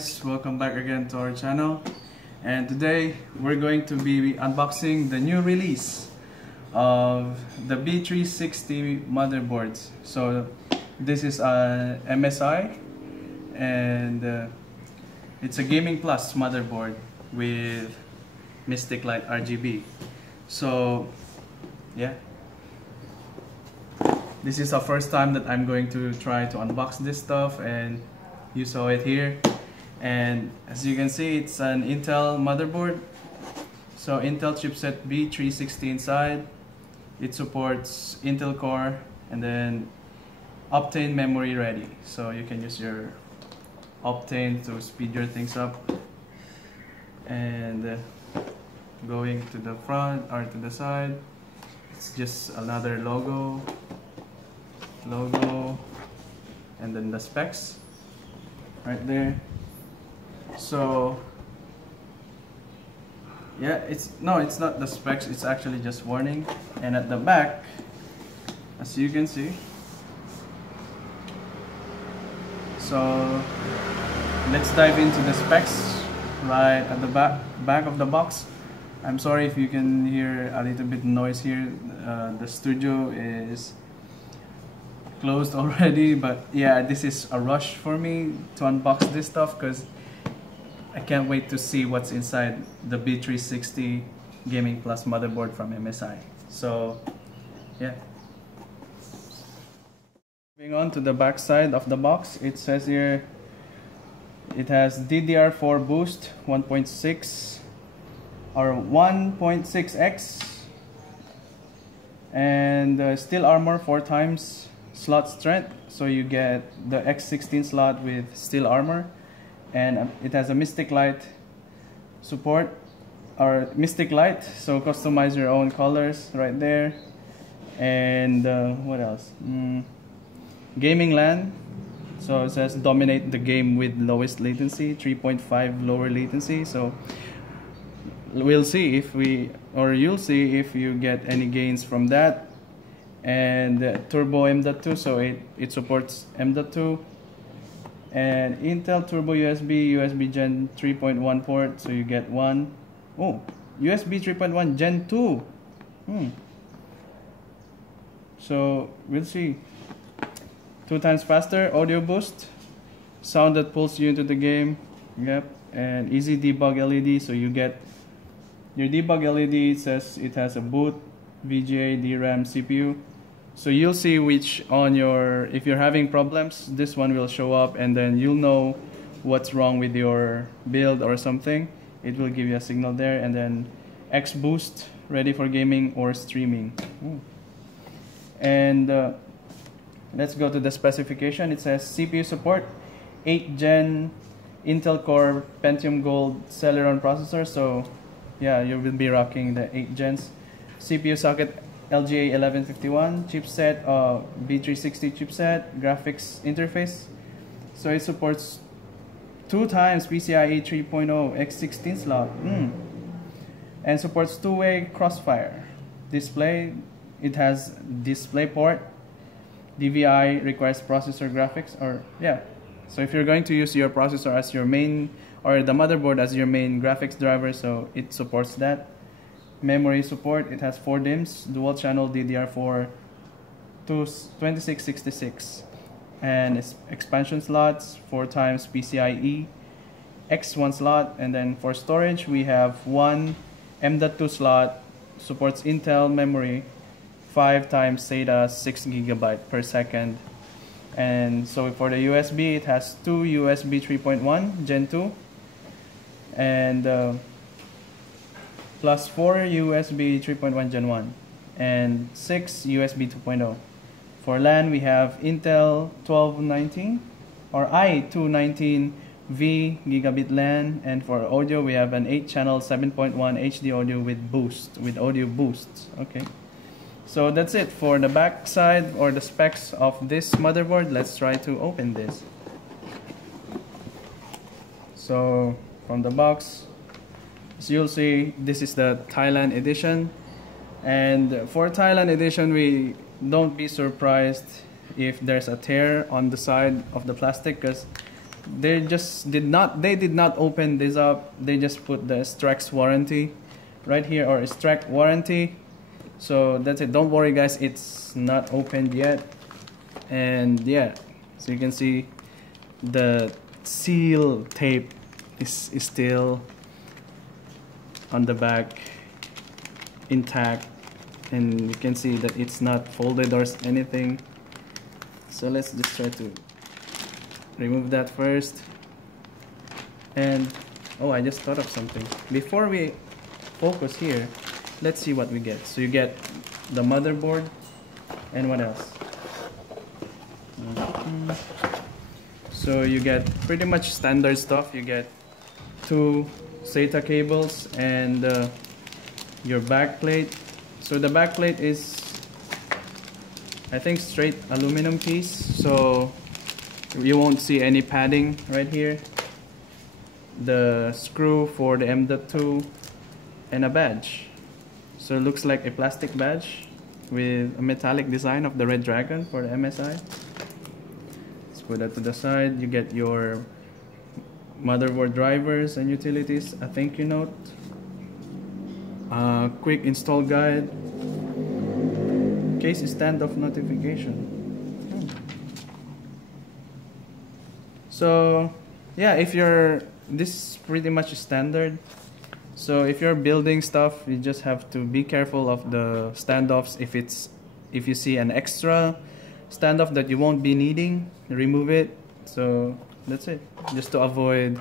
guys, welcome back again to our channel, and today we're going to be unboxing the new release of the B360 motherboards. So this is a MSI, and it's a Gaming Plus motherboard with Mystic Light RGB. So yeah, this is the first time that I'm going to try to unbox this stuff, and you saw it here. And as you can see, it's an Intel motherboard. So Intel chipset B360 inside. It supports Intel Core and then Optane memory ready. So you can use your Optane to speed your things up. And going to the front or to the side, it's just another logo, and then the specs right there. So yeah, it's not the specs, it's actually just warning. And at the back, as you can see, so let's dive into the specs right at the back of the box. I'm sorry if you can hear a little bit noise here. The studio is closed already, but yeah, this is a rush for me to unbox this stuff because I can't wait to see what's inside the B360 Gaming Plus motherboard from MSI. So yeah, moving on to the back side of the box, it says here it has DDR4 Boost 1.6 or 1.6x and steel armor 4 times slot strength. So you get the X16 slot with steel armor, and it has a Mystic Light support or Mystic Light, so customize your own colors right there. And what else? Gaming LAN, so it says dominate the game with lowest latency, 3.5 lower latency. So we'll see if you'll see if you get any gains from that. And turbo M.2, so it supports M.2, and Intel Turbo USB Gen 3.1 port, so you get one. Oh, USB 3.1 Gen 2. So we'll see. 2 times faster audio boost, sound that pulls you into the game. Yep. And easy debug LED, so you get your debug LED. It says it has a boot, VGA, DRAM, CPU. So you'll see which on your, if you're having problems, this one will show up, and then you'll know what's wrong with your build or something. It will give you a signal there. And then X boost, ready for gaming or streaming. And let's go to the specification. It says CPU support 8th gen Intel Core Pentium Gold Celeron processor. So yeah, you will be rocking the 8th gens. CPU socket LGA 1151, chipset B360 chipset, graphics interface. So it supports 2 times PCI-E 3.0 X16 slot, and supports 2-way Crossfire. Display, it has DisplayPort. DVI requires processor graphics, or yeah. So if you're going to use your processor as your main, or the motherboard as your main graphics driver, so it supports that. Memory support, it has 4 DIMMs, dual channel DDR4 2666, and expansion slots 4 times PCI-E X1 slot. And then for storage, we have 1 M.2 slot, supports Intel memory 5 times SATA 6 GB per second. And so for the USB, it has 2 USB 3.1 Gen 2 and plus 4 USB 3.1 Gen 1 and 6 USB 2.0. For LAN, we have Intel 1219 or i219V gigabit LAN, and for audio, we have an 8-channel 7.1 HD audio with audio boost. Okay, so that's it for the back side or the specs of this motherboard. Let's try to open this. So from the box, as you'll see, this is the Thailand edition, and for Thailand edition, don't be surprised if there's a tear on the side of the plastic, because they did not open this up. They just put the Strax warranty right here, or Strax warranty. So that's it. Don't worry guys, it's not opened yet. And yeah, so you can see the seal tape is still on the back intact, and you can see that it's not folded or anything. So let's just try to remove that first. And oh, I just thought of something. Before we focus here, let's see what we get. So you get the motherboard, and what else? So you get pretty much standard stuff. You get 2 SATA cables and your back plate. So the back plate is, I think, straight aluminum piece, so you won't see any padding right here. The screw for the M.2 and a badge. So it looks like a plastic badge with a metallic design of the red dragon for the MSI. Let's put that to the side. You get your motherboard drivers and utilities, a thank you note, a quick install guide, case standoff notification. So yeah, this is pretty much standard. So if you're building stuff, you just have to be careful of the standoffs. If you see an extra standoff that you won't be needing, remove it. So that's it, just to avoid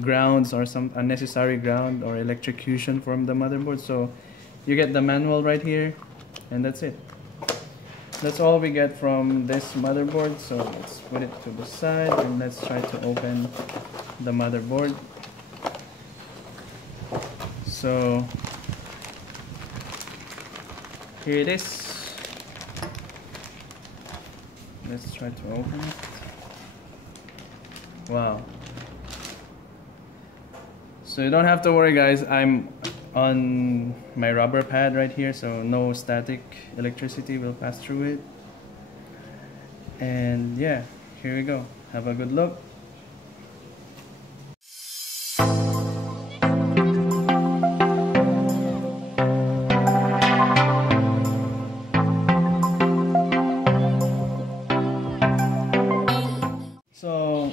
grounds or some unnecessary ground or electrocution from the motherboard. So you get the manual right here, and that's it. That's all we get from this motherboard. So let's put it to the side and let's try to open the motherboard. So here it is. Let's try to open it. Wow. So you don't have to worry guys, I'm on my rubber pad right here, so no static electricity will pass through it. And yeah, here we go. Have a good look. So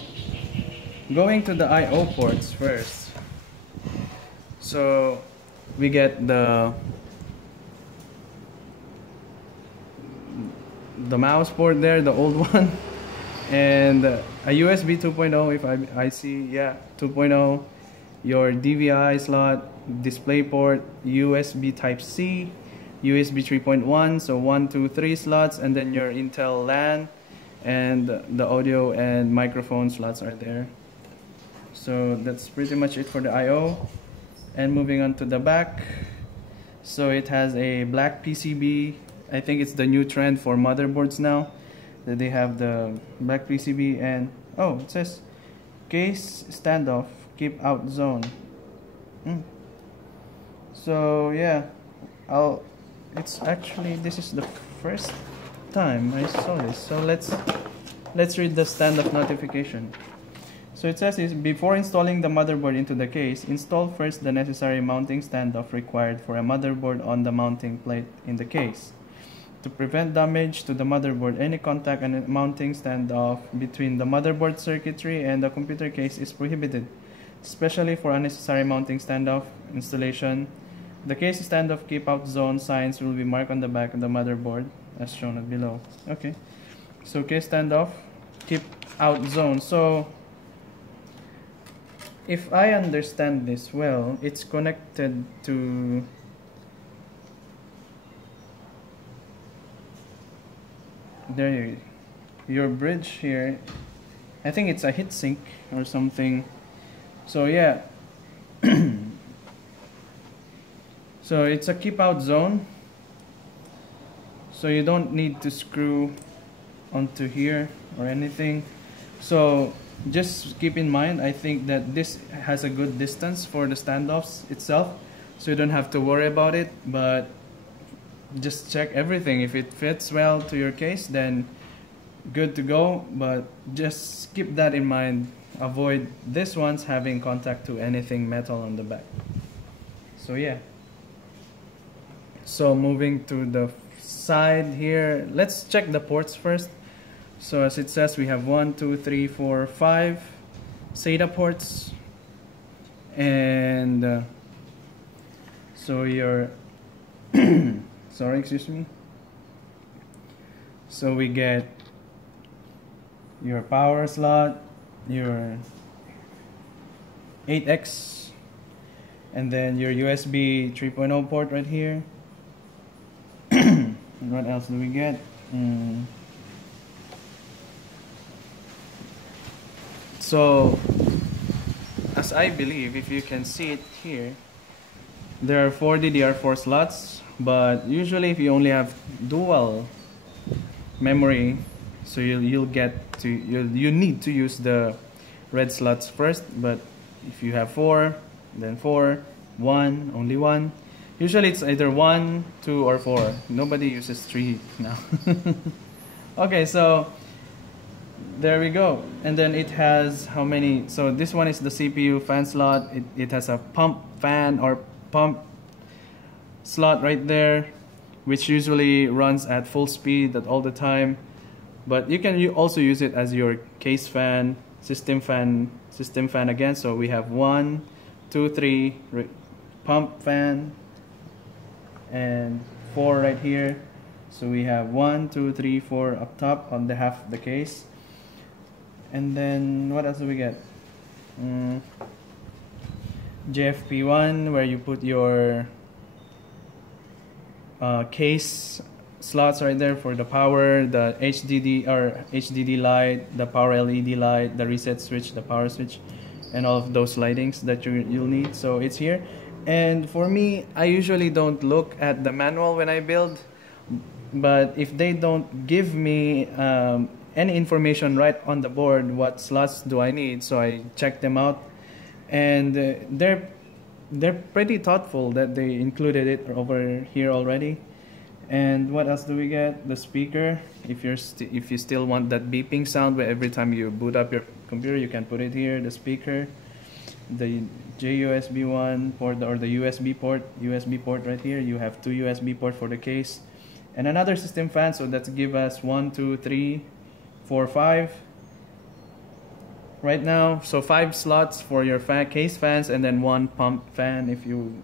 going to the I/O ports first. So we get the mouse port there, the old one, and a USB 2.0 if I see, yeah, 2.0, your DVI slot, display port, USB Type-C, USB 3.1, so 1, 2, 3 slots, and then your Intel LAN, and the audio and microphone slots are there. So that's pretty much it for the I/O. And moving on to the back, so it has a black PCB. I think it's the new trend for motherboards now, that they have the black PCB. And oh, it says case standoff, keep out zone. So yeah, it's actually, this is the first time I saw this. So let's read the standoff notification. So it says, before installing the motherboard into the case, install first the necessary mounting standoff required for a motherboard on the mounting plate in the case. To prevent damage to the motherboard, any contact and mounting standoff between the motherboard circuitry and the computer case is prohibited, especially for unnecessary mounting standoff installation. The case standoff keep out zone signs will be marked on the back of the motherboard as shown below. Okay, so case standoff, keep out zone. So if I understand this well, it's connected to there, your bridge here. I think it's a heatsink or something. So yeah, so it's a keep out zone. So you don't need to screw onto here or anything. So just keep in mind, I think that this has a good distance for the standoffs itself, so you don't have to worry about it. But just check everything. If it fits well to your case, then good to go. But just keep that in mind avoid this one's having contact to anything metal on the back. So yeah. So moving to the side here, let's check the ports first. So as it says, we have 1, 2, 3, 4, 5 SATA ports, and so your sorry, excuse me. So we get your power slot, your 8X, and then your USB 3.0 port right here. And what else do we get? So, as I believe, if you can see it here, there are 4 DDR4 slots, but usually if you only have dual memory, so you need to use the red slots first. But if you have 4, then 4, 1, only 1. Usually it's either 1, 2, or 4. Nobody uses 3 now. Okay, so there we go. And then it has how many? So this one is the CPU fan slot. It has a pump fan or pump slot right there, which usually runs at full speed at all the time. But you can also use it as your case fan, system fan again. So we have 1, 2, 3 pump fan, and 4 right here. So we have 1, 2, 3, 4 up top on the half of the case. And then what else do we get? JFP1, where you put your case slots right there for the power, the HDD light, the power LED light, the reset switch, the power switch, and all of those lightings that you'll need. So it's here. And for me, I usually don't look at the manual when I build, but if they don't give me any information right on the board, what slots do I need, so I check them out, and they're pretty thoughtful that they included it over here already. And what else do we get? The speaker. If you still want that beeping sound where every time you boot up your computer, you can put it here. The speaker, the JUSB 1 port, or the USB port right here. You have 2 USB ports for the case, and another system fan. So that give us 1, 2, 3, 4, 5 right now. So 5 slots for your case fans, and then 1 pump fan if you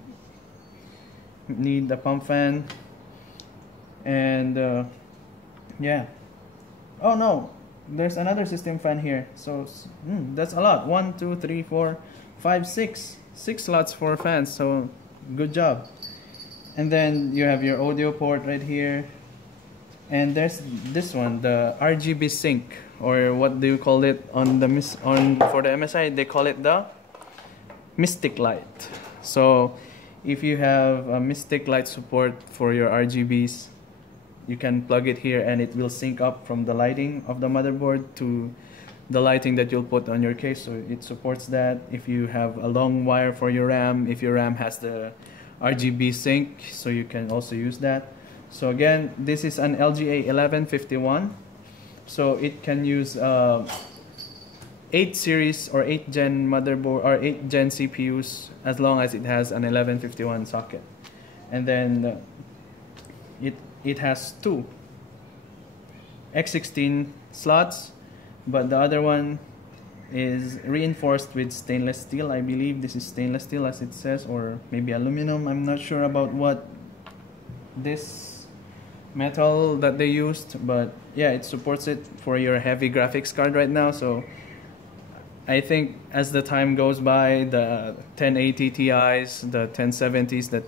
need the pump fan. And yeah. Oh no, there's another system fan here. So that's a lot. 1, 2, 3, 4, 5, 6 slots for fans. So good job. And then you have your audio port right here. And there's this one, the Rgb Sync, or what do you call it on the for the MSI? They call it the Mystic Light. So if you have a Mystic Light support for your RGBs, you can plug it here, and it will sync up from the lighting of the motherboard to the lighting that you'll put on your case. So it supports that. If you have a long wire for your RAM, if your RAM has the Rgb Sync, so you can also use that. So again, this is an LGA 1151, so it can use 8 series or 8 gen motherboard or 8 gen CPUs as long as it has an 1151 socket. And then it has 2 X16 slots, but the other one is reinforced with stainless steel. I believe this is stainless steel as it says, or maybe aluminum. I'm not sure about what this metal that they used, but yeah, it supports it for your heavy graphics card right now. So I think as the time goes by, the 1080 Ti's, the 1070s, the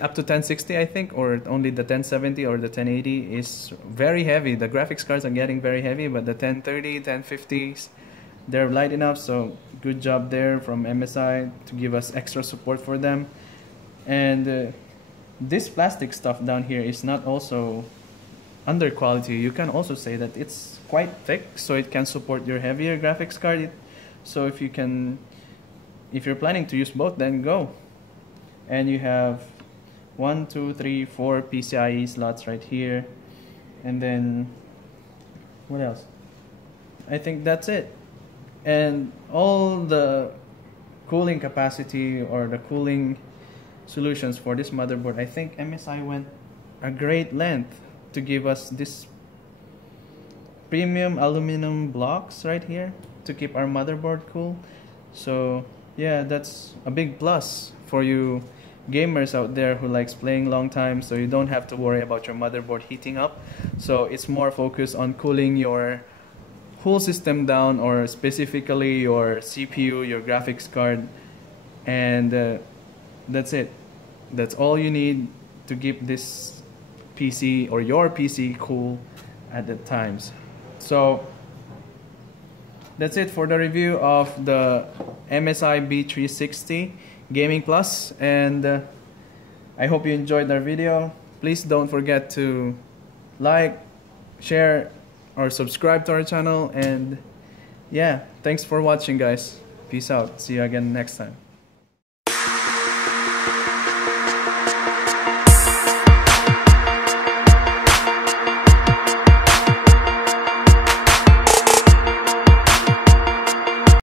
up to 1060 I think, or only the 1070 or the 1080 is very heavy. The graphics cards are getting very heavy, but the 1030, 1050s, they're light enough. So good job there from MSI to give us extra support for them. And this plastic stuff down here is not also under quality. You can also say that it's quite thick, so it can support your heavier graphics card. So if you're planning to use both, then go. And you have 1, 2, 3, 4 PCI-E slots right here. And then what else? I think that's it. And all the cooling capacity or the cooling solutions for this motherboard, I think MSI went a great length to give us this premium aluminum blocks right here to keep our motherboard cool. So yeah, that's a big plus for you gamers out there who likes playing long time, so you don't have to worry about your motherboard heating up. So it's more focused on cooling your whole system down, or specifically your CPU, your graphics card, and that's it. That's all you need to keep this PC or your PC cool at the times. So that's it for the review of the MSI B360 Gaming Plus, and I hope you enjoyed our video. Please don't forget to like, share, or subscribe to our channel, and yeah, thanks for watching, guys. Peace out. See you again next time.